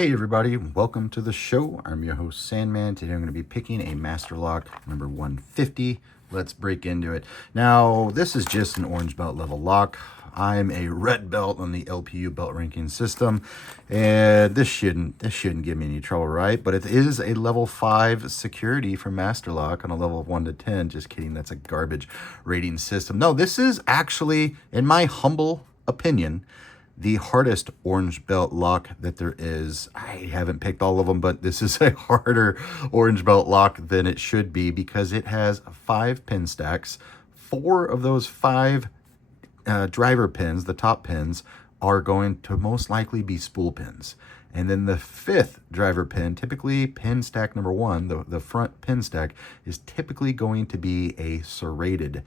Hey everybody, welcome to the show. I'm your host Sandman. Today I'm going to be picking a master lock number 150. Let's break into it. Now, this is just an orange belt level lock. I'm a red belt on the LPU belt ranking system, and this shouldn't give me any trouble, right? But it is a level 5 security for master lock on a level of 1 to 10. Just kidding, that's a garbage rating system. No, this is actually, in my humble opinion, the hardest orange belt lock that there is. I haven't picked all of them, but this is a harder orange belt lock than it should be because it has 5 pin stacks. 4 of those 5 driver pins, the top pins, are going to most likely be spool pins. And then the 5th driver pin, typically pin stack number 1, the front pin stack, is typically going to be a serrated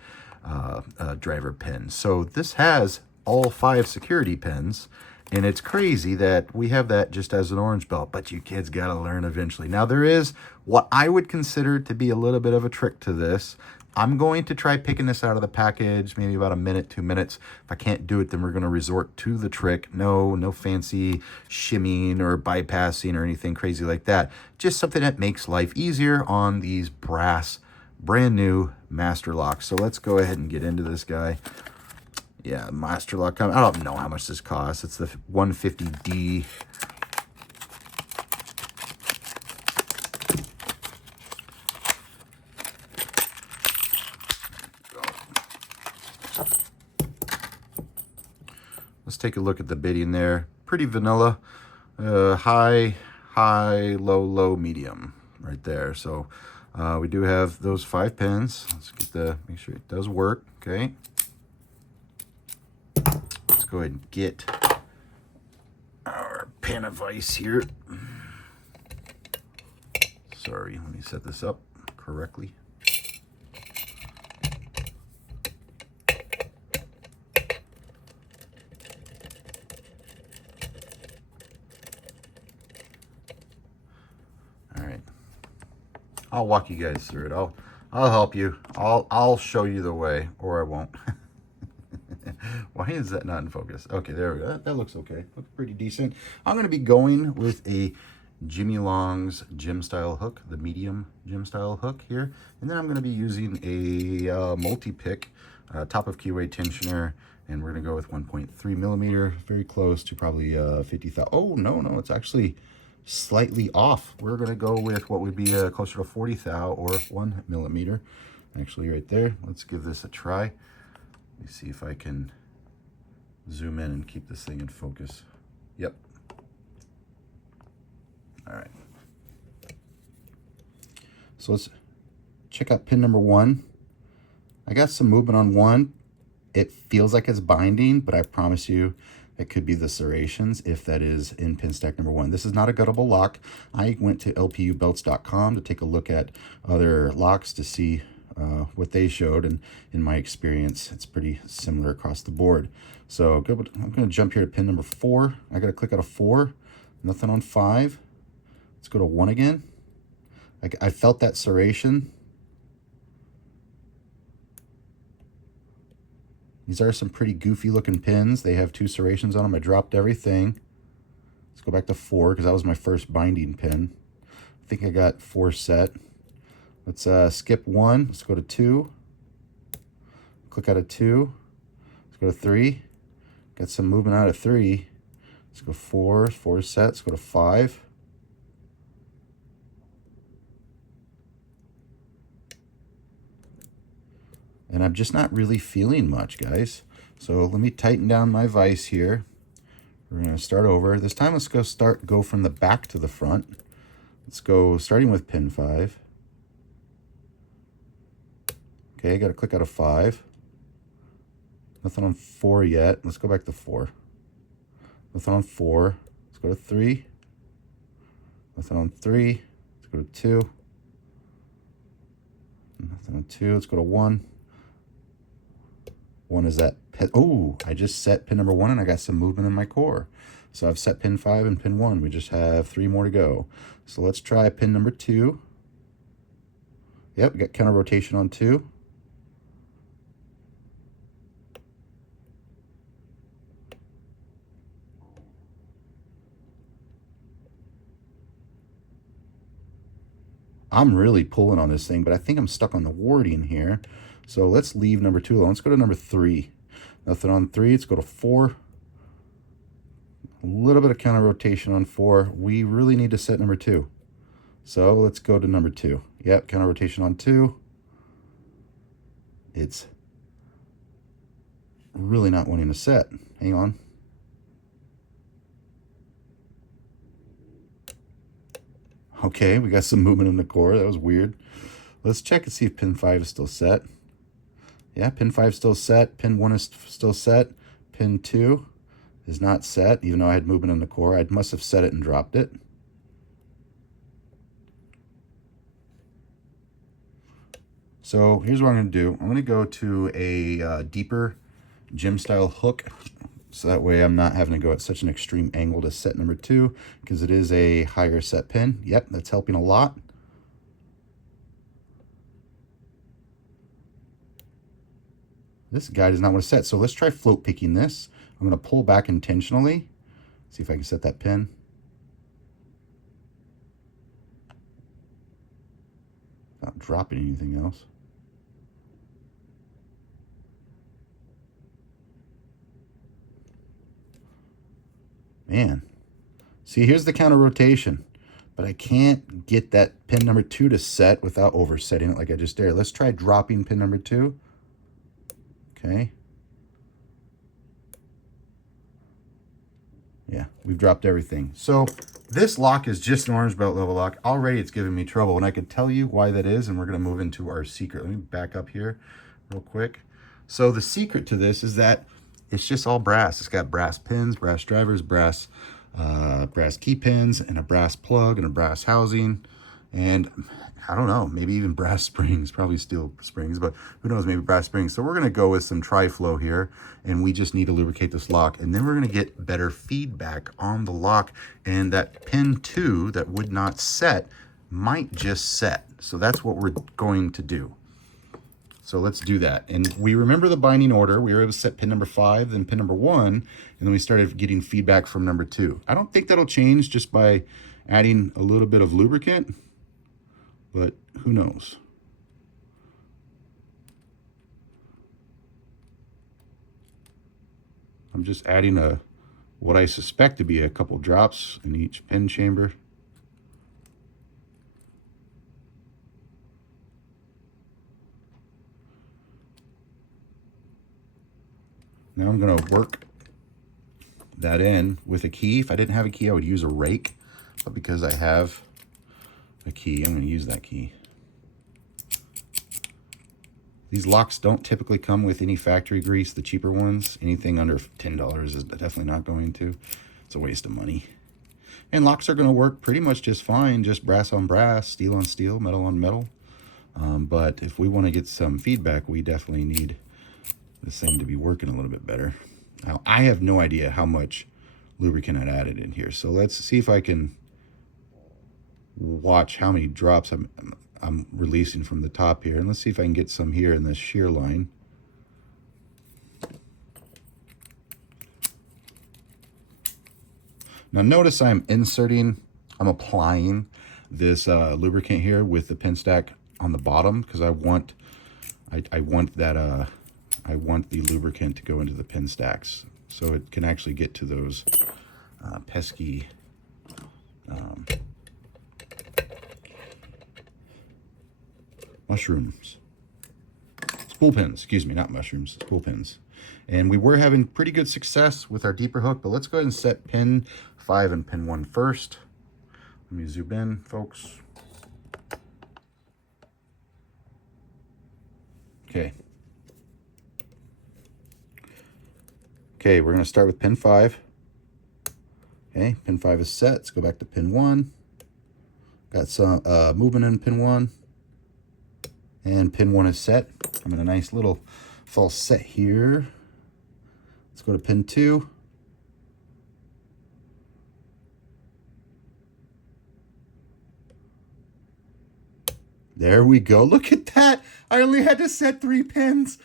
driver pin. So this has all 5 security pins, and it's crazy that we have that just as an orange belt, but you kids got to learn eventually. Now, there is what I would consider to be a little bit of a trick to this. I'm going to try picking this out of the package, maybe about a minute, 2 minutes. If I can't do it, then we're going to resort to the trick. No fancy shimmying or bypassing or anything crazy like that. Just something that makes life easier on these brass, brand new master locks. So let's go ahead and get into this guy. Yeah, master lock. I don't know how much this costs. It's the 150D. Let's take a look at the bidding there. Pretty vanilla. High, low, medium right there. So we do have those 5 pins. Let's get make sure it does work. Okay. Let's go ahead and get our pan of ice here. Sorry, let me set this up correctly. All right, I'll walk you guys through it. I'll help you. I'll show you the way, or I won't. Why is that not in focus? Okay, there we go. That looks okay. Looks pretty decent. I'm going to be going with a Jimy Longs gym style hook, the medium gym style hook here. And then I'm going to be using a Multipick top of keyway tensioner. And we're going to go with 1.3 millimeter, very close to probably 50,000. Oh, no, it's actually slightly off. We're going to go with what would be closer to 40,000 or 1 millimeter. Actually, right there. Let's give this a try. Let me see if I can zoom in and keep this thing in focus. Yep. All right. So let's check out pin number 1. I got some movement on 1. It feels like it's binding, but I promise you it could be the serrations if that is in pin stack number 1. This is not a guttable lock. I went to lpubelts.com to take a look at other locks to see what they showed, and in my experience it's pretty similar across the board. So I'm going to jump here to pin number 4. I got to click out a 4, nothing on 5. Let's go to 1 again. I felt that serration. These are some pretty goofy looking pins. They have 2 serrations on them. I dropped everything. Let's go back to 4 because that was my first binding pin. I think I got 4 set. Let's skip 1. Let's go to 2. Click out of 2. Let's go to 3. Got some movement out of 3. Let's go 4. 4 set. Let's go to 5. And I'm just not really feeling much, guys. So let me tighten down my vise here. We're going to start over. This time let's go from the back to the front. Let's go starting with pin 5. Okay, got to click out of 5. Nothing on 4 yet. Let's go back to 4. Nothing on 4. Let's go to 3. Nothing on 3. Let's go to 2. Nothing on 2. Let's go to 1. 1 is that pin. Oh, I just set pin number 1 and I got some movement in my core. So I've set pin 5 and pin 1. We just have 3 more to go. So let's try pin number 2. Yep, we got counter rotation on 2. I'm really pulling on this thing, but I think I'm stuck on the warding here. So let's leave number 2 alone. Let's go to number 3. Nothing on 3. Let's go to 4. A little bit of counter rotation on 4. We really need to set number 2. So let's go to number 2. Yep, counter rotation on 2. It's really not wanting to set. Hang on. Okay, we got some movement in the core. That was weird. Let's check and see if pin 5 is still set. Yeah, pin 5 is still set. Pin 1 is still set. Pin 2 is not set, even though I had movement in the core. I must have set it and dropped it. So here's what I'm going to do. I'm going to go to a deeper gym style hook, so that way I'm not having to go at such an extreme angle to set number 2, because it is a higher set pin. Yep, that's helping a lot. This guy does not want to set, so let's try float picking this. I'm going to pull back intentionally, see if I can set that pin. Not dropping anything else. Man, see, here's the counter rotation, but I can't get that pin number 2 to set without oversetting it like I just did. Let's try dropping pin number 2. Okay. Yeah, we've dropped everything. So this lock is just an orange belt level lock. Already it's giving me trouble, and I could tell you why that is, and we're going to move into our secret. Let me back up here real quick. So the secret to this is that it's just all brass. It's got brass pins, brass drivers, brass key pins, and a brass plug, and a brass housing, and I don't know, maybe even brass springs, probably steel springs, but who knows, maybe brass springs. So we're going to go with some tri-flow here, and we just need to lubricate this lock, and then we're going to get better feedback on the lock, and that pin 2 that would not set might just set. So that's what we're going to do. So let's do that. And we remember the binding order. We were able to set pin number 5, then pin number 1, and then we started getting feedback from number 2. I don't think that'll change just by adding a little bit of lubricant, but who knows? I'm just adding what I suspect to be a couple drops in each pin chamber. Now I'm going to work that in with a key. If I didn't have a key, I would use a rake, but because I have a key, I'm going to use that key. These locks don't typically come with any factory grease, the cheaper ones. Anything under $10 is definitely not going to. It's a waste of money. And locks are going to work pretty much just fine, just brass on brass, steel on steel, metal on metal. But if we want to get some feedback, we definitely need this thing to be working a little bit better. Now, I have no idea how much lubricant I'd added in here. So let's see if I can watch how many drops I'm releasing from the top here. And let's see if I can get some here in this shear line. Now notice I'm applying this lubricant here with the pin stack on the bottom, because I want the lubricant to go into the pin stacks so it can actually get to those pesky mushrooms. Spool pins, excuse me, not mushrooms, spool pins. And we were having pretty good success with our deeper hook, but let's go ahead and set pin 5 and pin 1 first. Let me zoom in, folks. Okay. Okay, we're going to start with pin 5. Okay, pin 5 is set. Let's go back to pin 1. Got some movement in pin 1. And pin 1 is set. I'm in a nice little false set here. Let's go to pin 2. There we go. Look at that. I only had to set 3 pins.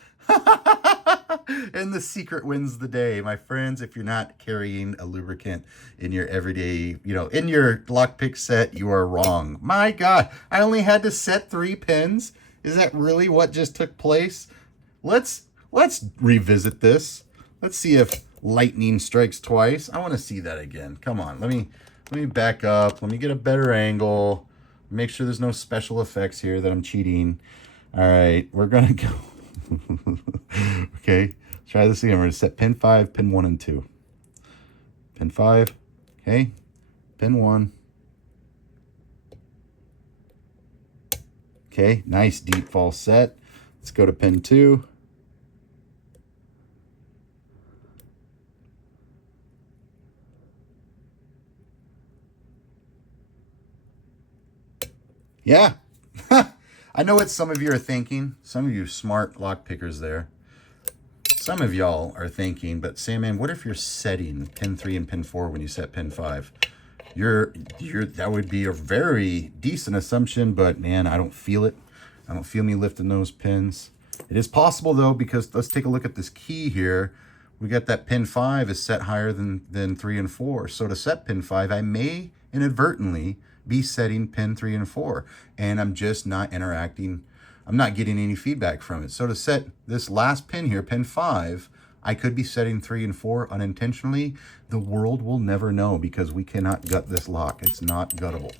And the secret wins the day. My friends, if you're not carrying a lubricant in your everyday, in your lockpick set, you are wrong. My God, I only had to set 3 pins. Is that really what just took place? Let's revisit this. Let's see if lightning strikes twice. I want to see that again. Come on, let me back up. Let me get a better angle. Make sure there's no special effects here that I'm cheating. All right, we're gonna go. Okay, try this again. We're gonna set pin 5, pin 1 and 2. Pin 5, okay, pin 1. Okay, nice deep fall set. Let's go to pin 2. Yeah. I know what some of you are thinking. Some of you smart lock pickers there. Some of y'all are thinking, but Sandman, what if you're setting pin 3 and pin 4 when you set pin 5? That would be a very decent assumption, but man, I don't feel it. I don't feel me lifting those pins. It is possible though, because let's take a look at this key here. We got that pin 5 is set higher than 3 and 4. So to set pin 5, I may inadvertently be setting pin 3 and 4, and I'm just not interacting. I'm not getting any feedback from it. So to set this last pin here, pin 5, I could be setting 3 and 4 unintentionally. The world will never know because we cannot gut this lock. It's not guttable.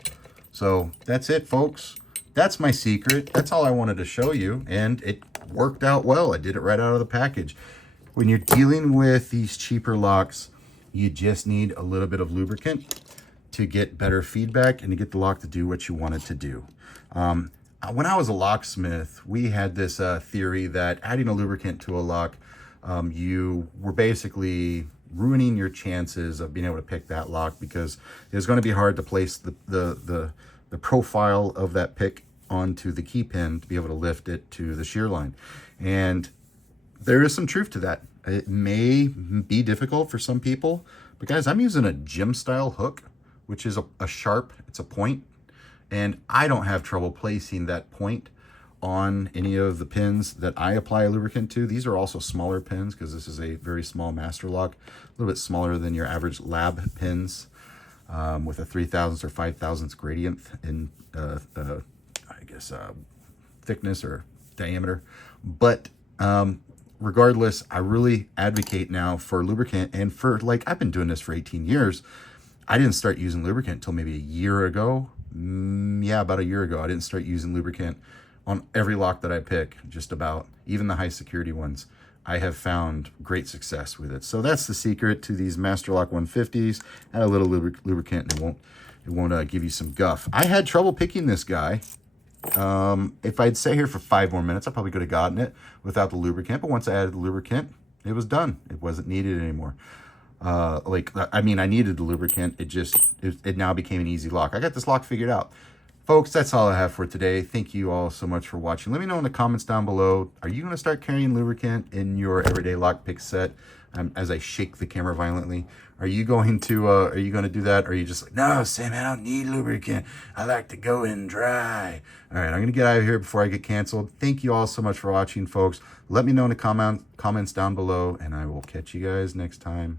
So that's it, folks. That's my secret. That's all I wanted to show you, and it worked out well. I did it right out of the package. When you're dealing with these cheaper locks, you just need a little bit of lubricant to get better feedback and to get the lock to do what you want it to do. When I was a locksmith, we had this theory that adding a lubricant to a lock, you were basically ruining your chances of being able to pick that lock, because it was going to be hard to place the profile of that pick onto the key pin to be able to lift it to the shear line. And there is some truth to that. It may be difficult for some people, but guys, I'm using a gym style hook, which is a sharp, it's a point, and I don't have trouble placing that point on any of the pins that I apply a lubricant to. These are also smaller pins because this is a very small master lock, a little bit smaller than your average lab pins, with a 3/1000 or 5/1000 gradient in, thickness or diameter. But regardless, I really advocate now for lubricant, and I've been doing this for 18 years. I didn't start using lubricant until maybe a year ago. Yeah, about a year ago. I didn't start using lubricant on every lock that I pick, just about. Even the high security ones. I have found great success with it. So that's the secret to these Master Lock 150s. Add a little lubricant and it won't give you some guff. I had trouble picking this guy. If I'd sat here for 5 more minutes, I probably could have gotten it without the lubricant. But once I added the lubricant, it was done. It wasn't needed anymore. I needed the lubricant. It now became an easy lock. I got this lock figured out. Folks, that's all I have for today. Thank you all so much for watching. Let me know in the comments down below. Are you going to start carrying lubricant in your everyday lockpick set? As I shake the camera violently, are you going to do that? Or are you just like, no, Sam, I don't need lubricant. I like to go in dry. All right, I'm going to get out of here before I get canceled. Thank you all so much for watching, folks. Let me know in the comments down below, and I will catch you guys next time.